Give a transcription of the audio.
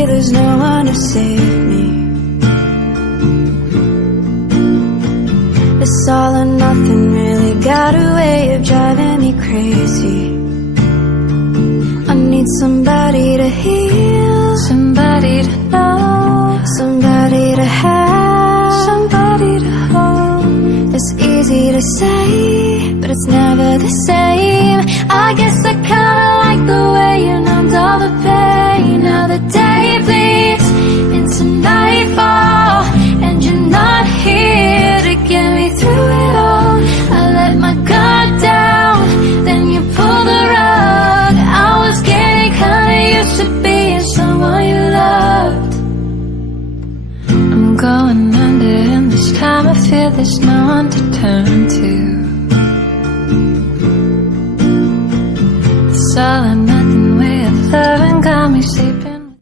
see there's no one to save me. This all or nothing really got a way of driving me crazy. I need somebody to heal, somebody to know, somebody to have, somebody to hold. It's easy to say, but it's never the same. I guess I kinda like the way you numbed all the pain. Now the day bleeds into nightfall, and you're not here to get me through it all. I let my guard down, then you pulled the rug. I was getting kinda used to being someone you loved. I'm going under, and this time I feel there's no one to turn to. This all or nothing way of loving